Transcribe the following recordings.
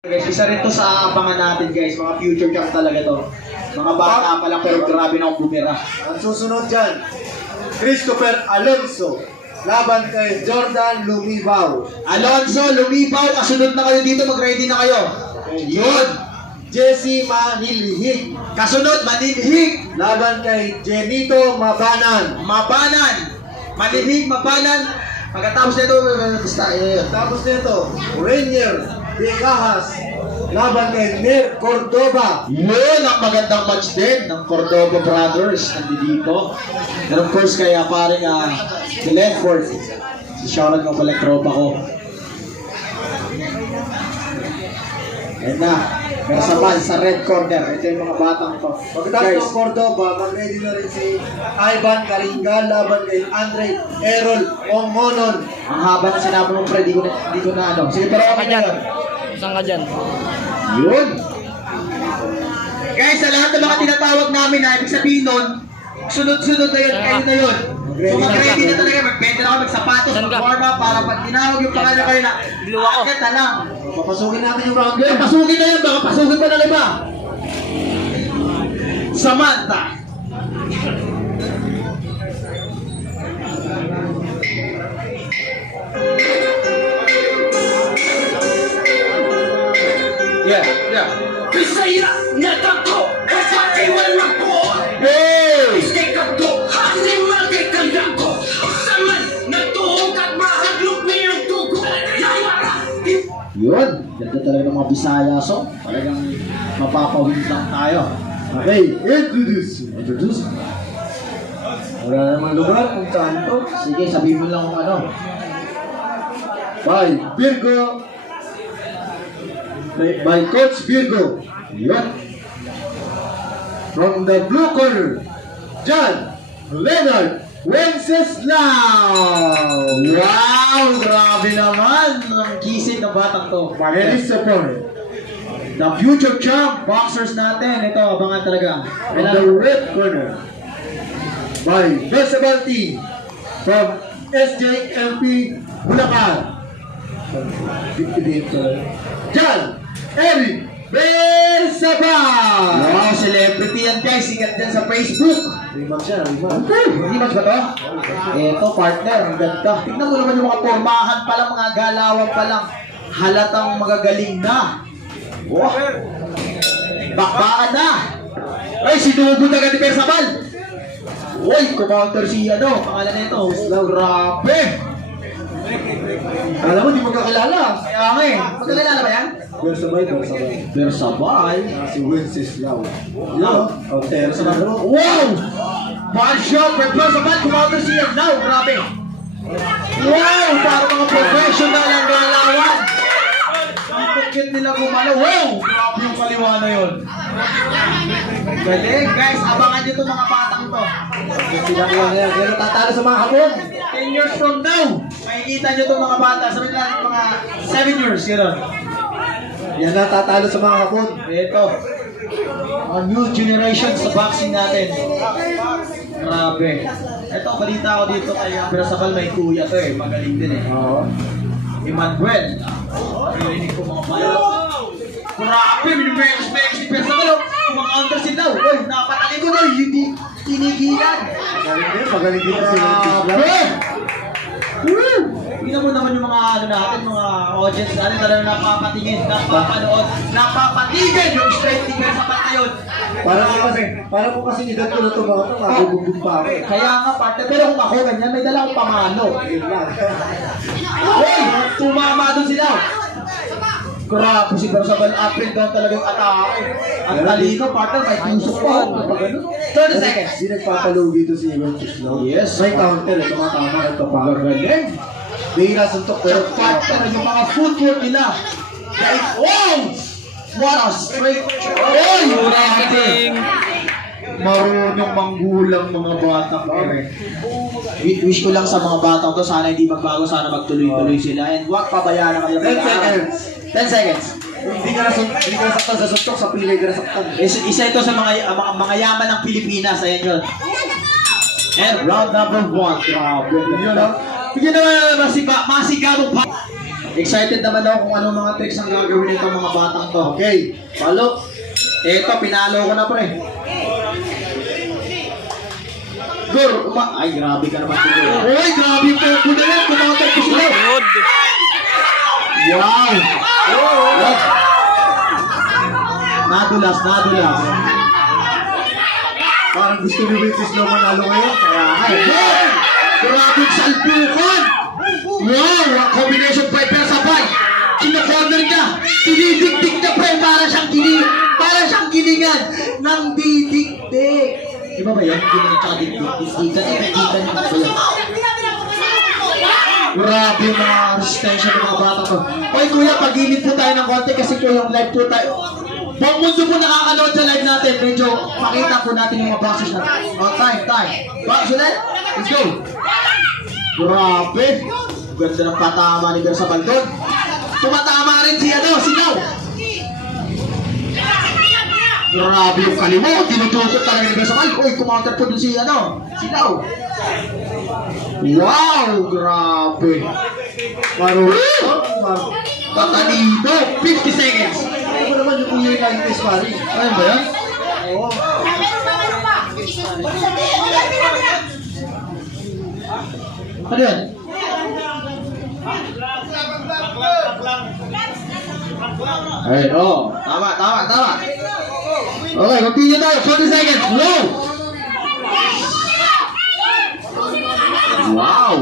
Guys, isa rin to sa abangan natin guys, mga future champ talaga to. Mga bata pa lang pero grabe na akong bumira. Ang susunod dyan, Christopher Alonso. Laban kay Jordan Lumibaw. Alonso, lumibaw, kasunod na kayo dito, mag-ready na kayo. Yun. Jesse Manilhig. Kasunod, manilhig. Laban kay Jenito Mabanan. Mabanan. Manilhig, mabanan. Pagkatapos nito, basta Tapos nito, Rainier Bigahas. Laban kay Ner Cordoba. yun ang magandang match din ng Cordoba Brothers nandito. And of course kaya paring Glenford. Si Sharon ko pala tropa ko. Ayan na. Pero sa red corner. Ito yung mga batang to. Pagkatapos ng Cordoba, mag-ready na rin si Ivan Karingal. Laban kay Andre Errol Ongonon. ang haba na sinabi mo pre, di ko na ano. Sige pero okay na yun. Saan ka dyan? Yun. Guys, sa lahat ng mga tinatawag namin na ibig sabihin nun, sunod-sunod na yun, kayo na yun. So mag-ready na talaga, magbenta na ako, magsapatos, mag-warm up, para pag tinawag yung pangalan kayo na, akit na lang. Papasukin natin yung round game. Pasukin na yun, baka pasukin pa ng iba. Samantha. Yeah. Bisaya na dako, pati walang po. Hey! Stay ka to, hasi magay kandang ko. Saman, natuhog at mahaglog na yung dugo. Yayara! Yun, ganda talaga ng mga Bisaya song. Talagang mapapawin lang tayo. Okay, introduce. Wala namang lugar kung saan to. Sige, sabihin mo lang kung ano. By Coach Virgo. Yun. From the blue corner, John Leonard Wenceslao. Wow! Grabe naman! Ang kisig ng batang to. Release support. The future champ, boxers natin. Ito, abangan talaga. From the red corner, by Versatile Team from SJMP Bulacan. John Eric Bersabal. Wow, celebrity yan guys. Sikat dyan sa Facebook. Rematch siya, rematch. Hindi match ba to? Ito, partner. Ang ganda. Tignan mo naman yung mga pormahan pa lang, mga galawan pa lang. Halatang magagaling na. Wow. Bakbaan na. Ay, sinubo na agad ni Bersabal. Uy, kumounter si ano. Pangalan na ito. Grabe. Alam mo, di magkakilala. Kaya nga eh. Magkakilala ba yan? Bersabal. Bersabal. Si Wenceslao. Yan. O, Bersabal. Wow! Bad shot for Bersabal. Kumounter si Now. Grabe. Wow! Para mga professional ang galawan. Ang pagkit nila gumalaw. Wow! Grabe yung kaliwa na yun. Galing. Guys, abangan nyo itong mga batang to. Sila ko lang yan. Pero tatalo sa mga hapon. 10 years from now, makikita nyo itong mga bata. Sabihin lang mga 7 years. Gano'n. Yan na tatalo sa mga hapon. Ito. Ang new generation sa boxing natin. Grabe. Ito, balita ko dito kay Bersabal, may kuya to eh. Magaling din eh. Oo. Emmanuel. Narinig ko mga bayan. Grabe, minimekos-mekos ni Bersabal. Kumang-counter si Lau. Uy, napatali ko na. Hindi tinigilan. Magaling din si Wenceslao. Grabe! Woo! Tingnan mo naman yung mga ano natin, mga audience natin talagang napapatingin, napapanood, napapatigil yung straight ni Bersabal ngayon. Para po kasi edad ko na ito mga ito, magugugun pa ako. Kaya nga partner, pero kung ako ganyan, may dala akong pamalo. Yun lang. Hoy! Tumama doon sila! Grabe si Bersabal, up and down talagang atake. Ang talino, partner, may tusok pa. Kapag ano? 30 seconds. Hindi nagpapalugi ito si Wenceslao. Yes. May counter. Ito mga tama. Ito pa. Galing. Bihira suntok pero Partner, yung mga footwork nila. Like, wow! What a straight. Oy! Grabe. Marunong manggulang mga bata ko eh. Wish ko lang sa mga bata ko, sana hindi magbago, sana magtuloy-tuloy sila. And huwag pabayaan na kayo. 10 seconds. 10 seconds. Hindi ka nasaktan sa suntok, sa pilay ka nasaktan. Isa ito sa mga yaman ng Pilipinas. Ayan yun. And round number 1. Grabe. Yun, no? Sige naman, masigabong pa. Excited naman ako kung anong mga tricks ang gagawin nitong mga batang to. Okay, follow. Eto, pinalo ko na pre. Gur, ay grabe ka naman siguro. Uy, grabe yung po na yan. Kumakot ko sila. Wow. Wow. Nadulas. Parang gusto ni Vinces na manalo ngayon. Kaya Ay, wow! Grabe yung salpukan! Wow! Combination fight pero sabay! Kino-corner niya! Dinidikdik na pre! Para siyang gilingan ng didikdik! Iba ba yan? Gilingan tsaka didikdikan yung ba yan? Grabe yung mga resistensya ng mga bata ko. Oy kuya, pag-init po tayo ng konti kasi po yung live po tayo. Buong mundo po nakakanood sa live natin. Medyo makita po natin yung mga boxes natin. Oh, time. Box ulit. Let's go. Grabe. Ganda ng patama ni Bersabal doon. Tumatama rin si Sinaw. Grabe yung kaliwa. Tinutusok talaga ni Bersabal. Uy, kumounter po dun si Sinaw. Wow, grabe. Tatalino. 50 seconds. ano naman yung kuya yung lagi test pare? Ayun ba yan? Oo. Ano yan? Ay, oh. Tama. Okay, continue tayo. 40 seconds. Wow! Wow!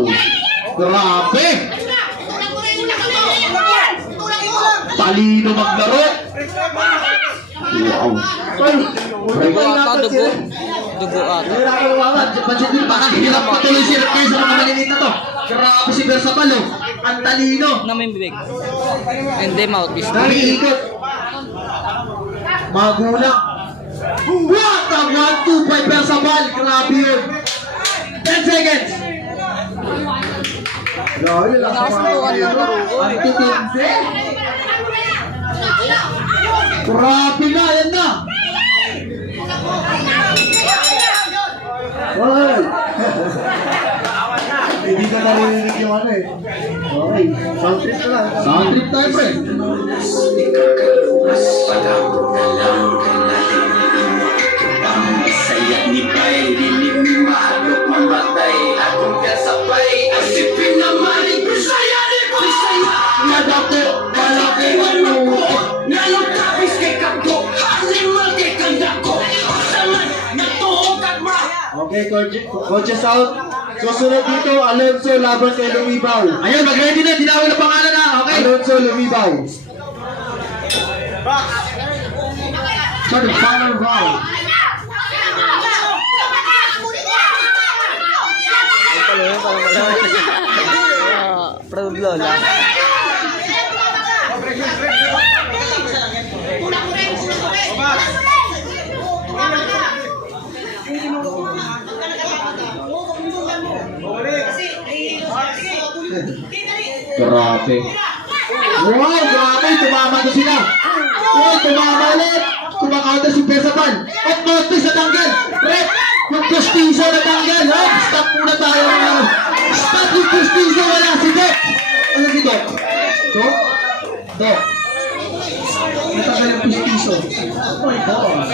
Grabe! Talino maglaro! Wow! Dugo ata, dugo ata. Pansin din, baka hirap patuloy si Rep sa mga maliliit na to. Grabe si Bersabal, oh. Ang talino. Na may bibig. Hindi, mouthpiece. Naiikot. Magulang. What a 1-2 by Bersabal. Grabe yun. 10 seconds. Grabe, lakas ng mga kuya. Ang titindi. Grabe na, yan na. Hoy! Hindi ka narinig yung ano eh. Okay, sound trip na lang. Sound trip tayo, pre. Saya ni bay, dilim ni makhluk mamatay. Akong kasabay, asipin naman ni Bisaya ni Bisaya. Nadako, malaki manoko. Nalong tapis kay Kagdo, animal kay Kandako. Pasaman, natuog at ma. Okay, coaches out. Susunod dito, Alonso laban kay Lumibaw. Ayun, mag-ready na. Tinawag na pangalan na. Okay. Alonso Lumibaw. So, the final round. Proud Lola. Grabe. Wow, grabe. Tumama na sila. Wow, tumama ulit. Kumakauta si Bersabal. At notice na tanggal. Rep, yung pustiso na tanggal. Stop muna tayo. Stop yung pustiso. Wala si Doc. Ano si Doc? Doc? Doc. Natanggal yung pustiso. Oh my God.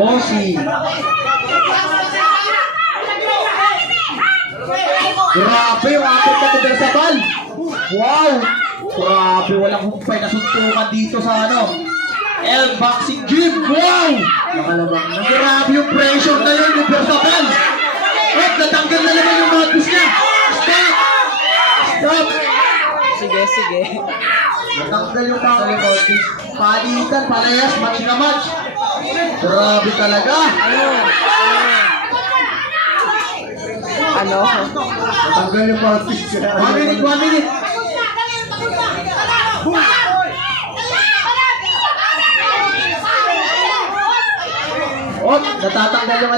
Bossy. Grabe yung apat na to Bersabal. Wow. Grabe, walang humpay na suntukan dito sa El Boxing Gym. Wow. Nakalabang na. Grabe yung pressure na yun yung Bersabal. At natanggal na naman yung mouthpiece niya. Stop. Sige. Natanggal yung mouthpiece. Palitan, parehas, match na match. Grabe talaga. Ano? Tanggal yung mouthpiece. 1 minute, 1 minute. Oh, natatanggal yung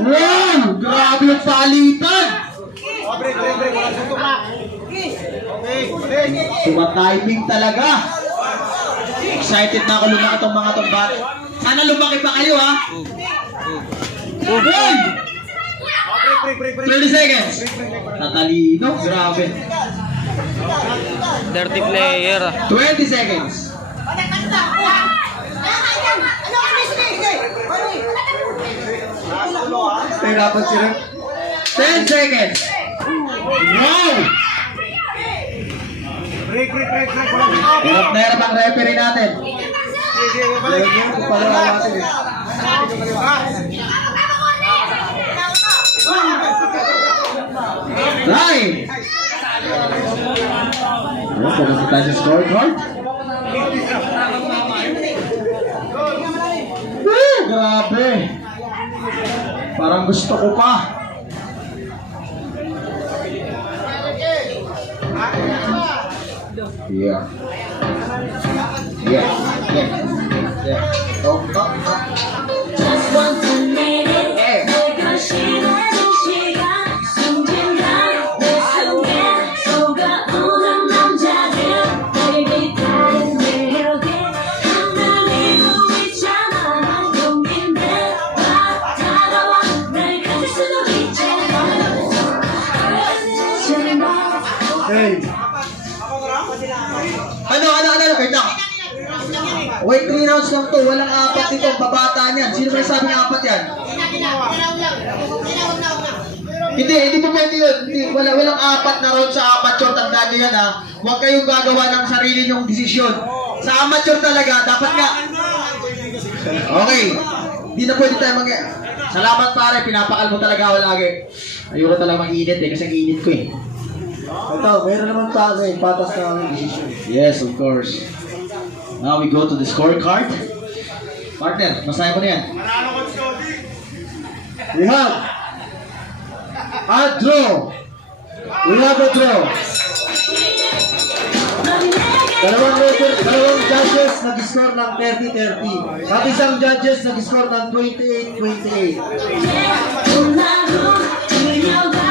Wow! Grabe yung palitan! Tumatiming talaga. Excited na ako lumaki itong mga itong bat. Sana lumaki pa kayo ha. Boy! 30 seconds. Tatalino, grabe. Dirty player. 20 seconds. Tayo dapat si Rem. 10 seconds. Wow! Hirap na hirap ang referee natin. Lagyan niyo kung paano natin eh. Live! Ano, pumunta tayo sa scorecard? Woo! Grabe! Parang gusto ko pa. Yeah. Yeah. Yeah. Yeah. Oh, oh, oh. Just want to make it 내가 싫어하는 시간 숨진다 내 속에 속아오는 남자들 Baby 다른 매력에 흩날리고 있잖아 용기내 와 다가와 날 가질 수도 있잖아 Okay. Ano, wait lang. Wait, 3 rounds lang to. Walang apat dito. Babata niyan. Sino may sabing apat yan? Hindi po pwede yun. Walang apat na round sa amateur. Tandaan nyo yan ha. Huwag kayong gagawa ng sarili nyong desisyon. Sa amateur talaga, dapat nga. Okay. Hindi na pwede tayo Salamat pare, pinapakal mo talaga ako lagi. Ayoko talaga mag-init kasi ang init ko eh. Ito, mayroon naman tayo eh. Patas na kami decision. Yes, of course. Now we go to the scorecard. Partner, basahin mo na yan. We have a draw. We have a draw. Dalawang judges nag-score ng 30-30. At isang judges nag-score ng 28-28. 내 꿈나무 그녀가